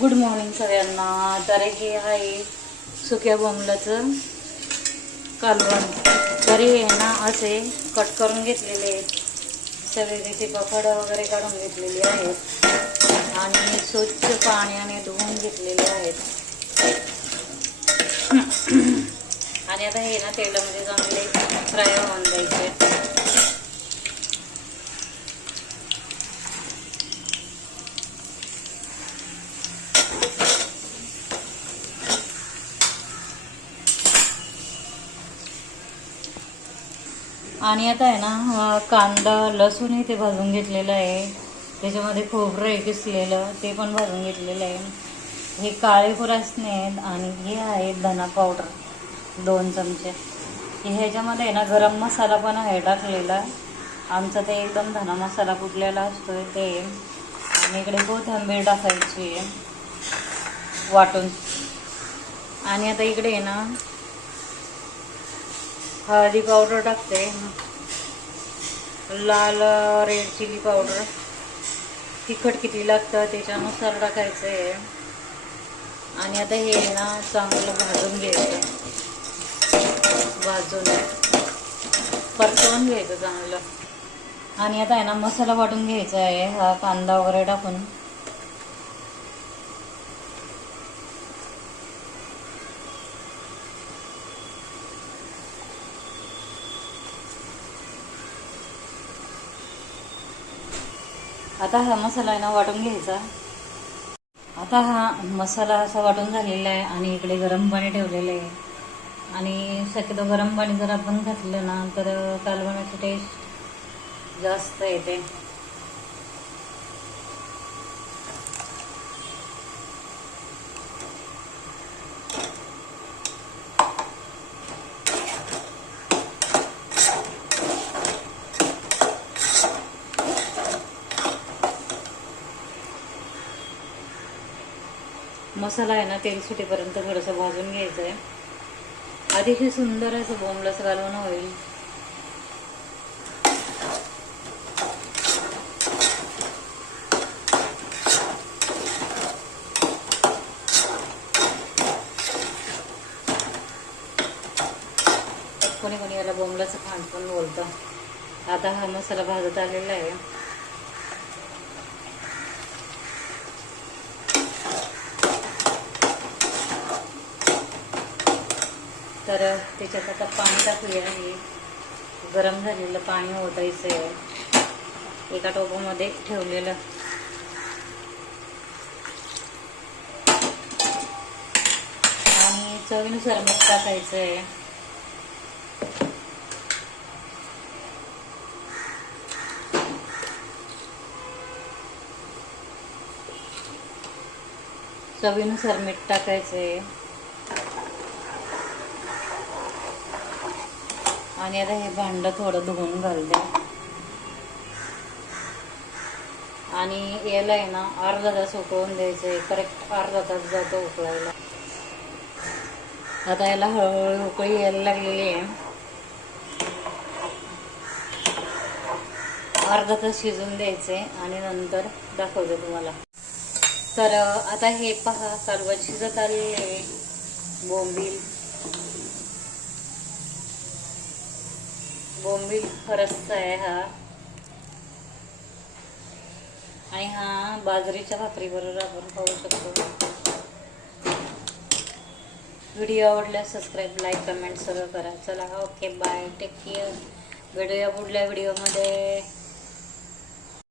Good morning सगळ्यांना. तर हे आहे सुक्या बोंबलाचं कालवण. तरी हे ना असे कट करून घेतलेले आहेत, सगळे त्याचे पकड वगैरे काढून घेतलेली आहेत आणि स्वच्छ पाण्याने धुवून घेतलेले आहेत. आणि आता हे ना तेलामध्ये चांगले फ्राय होऊन द्यायचे. आणि आता आहे ना कांदा लसूण इथे भाजून घेतलेला आहे, त्याच्यामध्ये खोबरं आहे किसलेलं ते पण भाजून घेतलेलं आहे. हे काळे फुरासने आहेत आणि हे आहे धना पावडर 2 चमचे. ह्याच्यामध्ये आहे ना गरम मसाला पण आहे टाकलेला, आमचा ते एकदम धना मसाला कुटलेला असतो ते. आणि इकडे कोथिंबीर टाकायची वाटून. आणि आता इकडे आहे ना हळदी पावडर टाकते, लाल रेड चिली पावडर, तिखट किती लागतं त्याच्यानुसार टाकायचं आहे. आणि आता हे ना चांगलं भाजून घ्यायचं, भाजून परतवून घ्यायचं चांगलं. आणि आता आहे ना मसाला वाटून घ्यायचा आहे हा कांदा वगैरे टाकून. आता हा मसाला आहे ना वाटून घ्यायचा. आता हा मसाला असा वाटून झालेला आहे आणि इकडे गरम पाणी ठेवलेलं आहे. आणि शक्यतो गरम पाणी जर आपण घातलं ना तर कालवणाची टेस्ट जास्त येते. मसाला आहे ना तेल सुटेपर्यंत थोडंसं भाजून घ्यायचं आहे. अतिशय सुंदर असं बोंबलाचं कालवण होईल. कोणी कोणी याला बोंबलाचं खांड पण बोलतं. आता हा मसाला भाजत आलेला आहे. तर त्याच्यात आता पाणी टाकूया. हे गरम झालेलं पाणी ओतायचं आहे एका टोपामध्ये ठेवलेलं. आणि चवीनुसार मीठ टाकायचं आहे. चवीनुसार मीठ टाकायचं आहे. आणि आता हे भांडं थोडं धुवून घालते. आणि याला आहे ना अर्धा तास उकळून द्यायचं आहे. करेक्ट अर्धा तास जातो उकळायला. आता याला हळूहळू उकळी यायला लागलेली आहे. अर्धा तास शिजून द्यायचे आणि नंतर दाखवते तुम्हाला. तर आता हे पहा कालवण शिजत आलेले आहे. बोंबील रस्सा आहे हा. आणि हा बाजरीच्या भाकरीबरोबर आपण खाऊ शकतो. व्हिडिओ आवडल्यास सबस्क्राईब, लाईक, कमेंट सगळं करा. चला ओके बाय, टेक केअर. भेटूया पुढल्या व्हिडिओमध्ये.